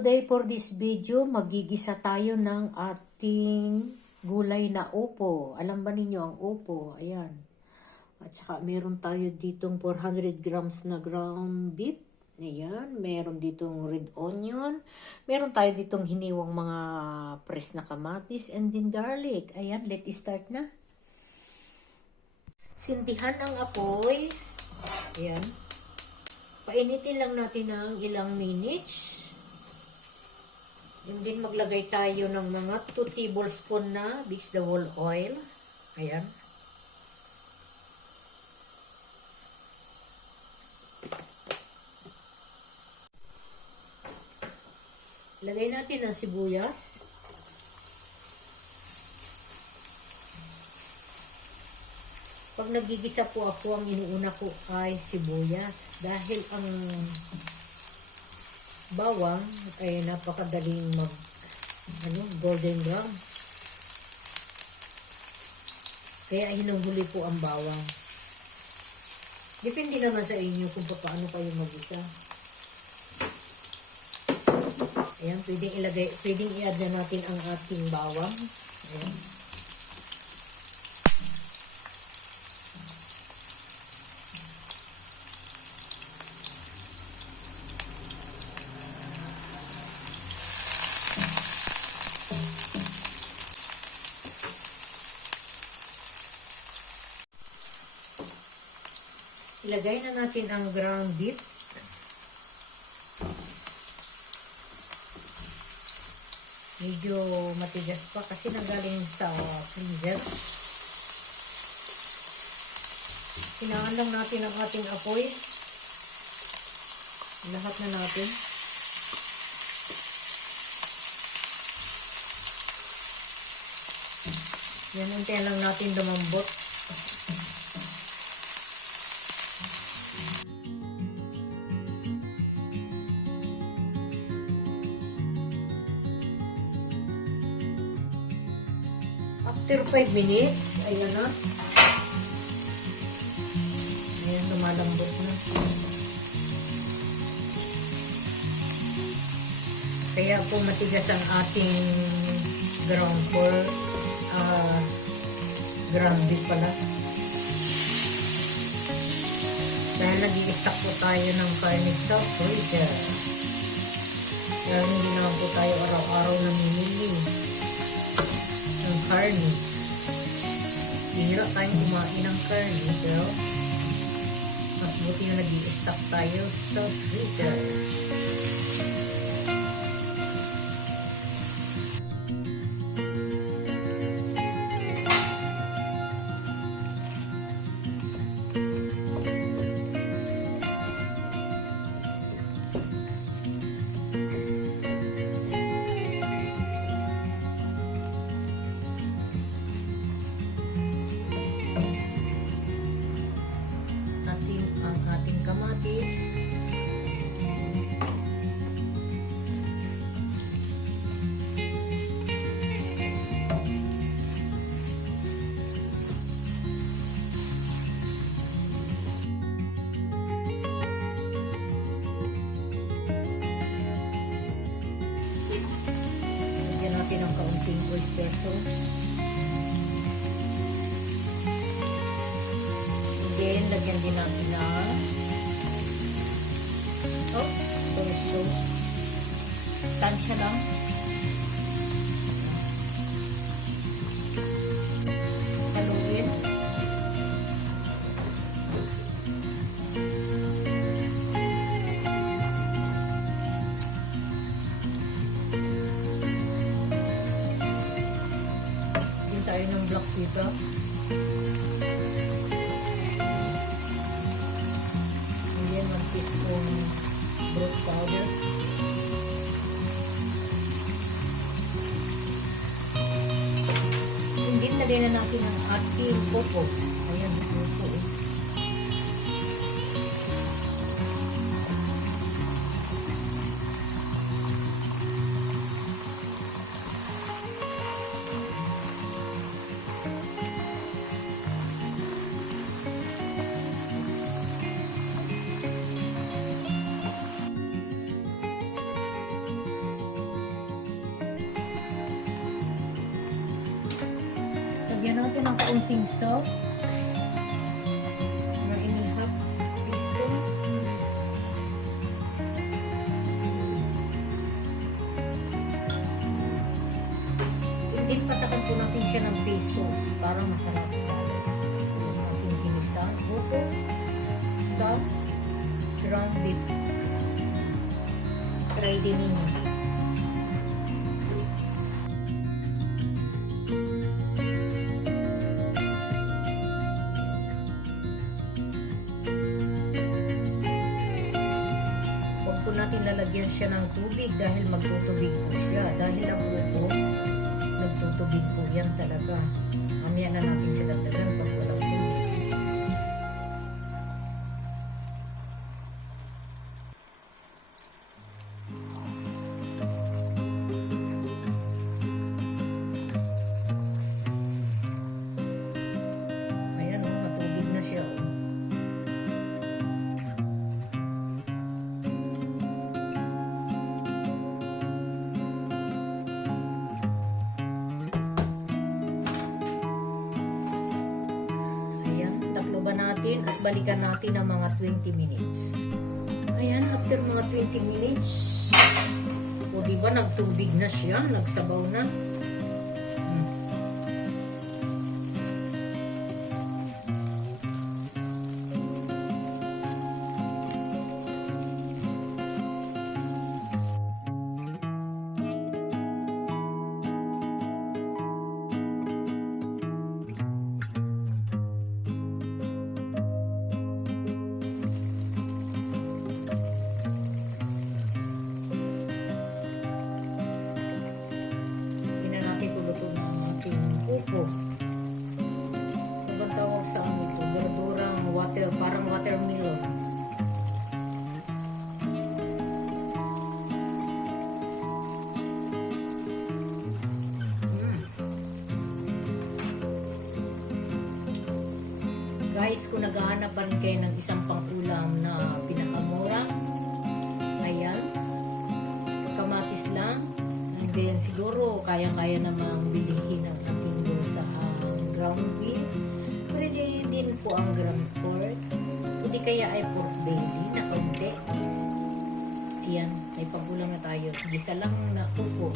today for this video, magigisa tayo ng ating gulay na upo. Alam ba ninyo ang upo? Ayan. At saka meron tayo ditong 400 grams na ground beef. Ayan. Meron ditong red onion. Meron tayo ditong hiniwang mga press na kamatis and then garlic. Ayan, let's start na. Sindihan ang apoy. Ayan. Painitin lang natin ng ilang minutes. And then maglagay tayo ng mga 2 tablespoon na vegetable oil. Ayan. Lagay natin ang sibuyas. Pag nagigisa po ako, ang inuuna ko ay sibuyas. Dahil ang bawang ay napakadaling mag golden brown. Kaya hinuhuli po ang bawang. Depende naman sa inyo kung paano kayo mag-isa. Ayan, pwedeng i-add na natin ang ating bawang. Ayan. Ilagay na natin ang ground beef. Medyo matigas pa kasi nagaling sa freezer. Hinaan lang natin ang ating apoy. Lahat na natin. Yan, hintayin lang natin lumambot. After 5 minutes, ayan na. Ayan, lumalambot na. Kaya po matigas ang ating ground beef pala. Dahil nag-i-stock po tayo ng karne sa freezer. Dahil hindi naman po tayo araw-araw namimili ng karne. Hihirap tayong kumain ng karne, pero mas buti yung nag-i-stock tayo sa freezer. Lagyan natin ng kaunting oyster sauce. And then, lagyan din natin ng soy sauce. Tansya lang. Haluin. Din tayo ng black pepper. And then 1 teaspoon broth powder. Hindi lagay na natin ang ating coco. Ayan, coco eh. natin ng kaunting salt. 1.5 teaspoon. Then patakan po natin siya ng pesos para masarap. Yung ating ginisa, buko, salt, ground beef. Try din ninyo. Huwag po natin lalagyan siya ng tubig dahil magtutubig po siya. Dahil ang buko, nagtutubig po yan talaga. Mamaya na natin siya dagdagan pag walang tubig. Ayan, matubig na siya. Natin at balikan natin ng mga 20 minutes. Ayan, after mga 20 minutes, o diba nagtubig na siya, nagsabaw na. Upo. Ano bang tawag sa ano ito? Verdurang water, parang watermelon. Guys, kung naghahanap pa rin kayo ng isang pang-ulam na pinakamura, ayan, kamatis lang. And then siguro kaya-kaya namang bilihin ang sa ground beef. Pwede din po ang ground pork. Hindi kaya ay pork belly na kaunti. Ayan, may pagulang na tayo. Gisa lang na upo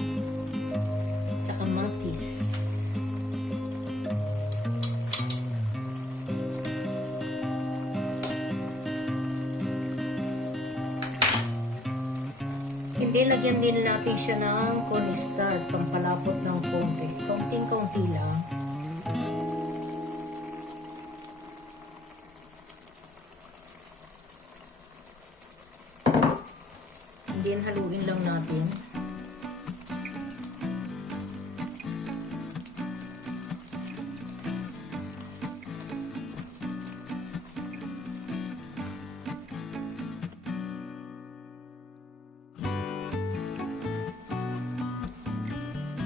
sa kamatis. Hindi, lagyan din natin siya ng cornstarch, pampalapot ng konti. Kaunting-kaunti lang. Hindi, haluin lang natin.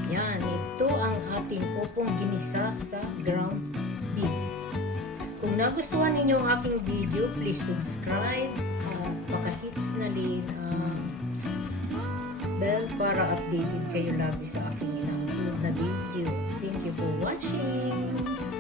Yan, ito ang ating upong ginisa sa ground beef. Kung nagustuhan ninyo ang aking video, please subscribe at pakahits na din ang bell para updated kayo lagi sa aking ina-upload na video. Thank you for watching!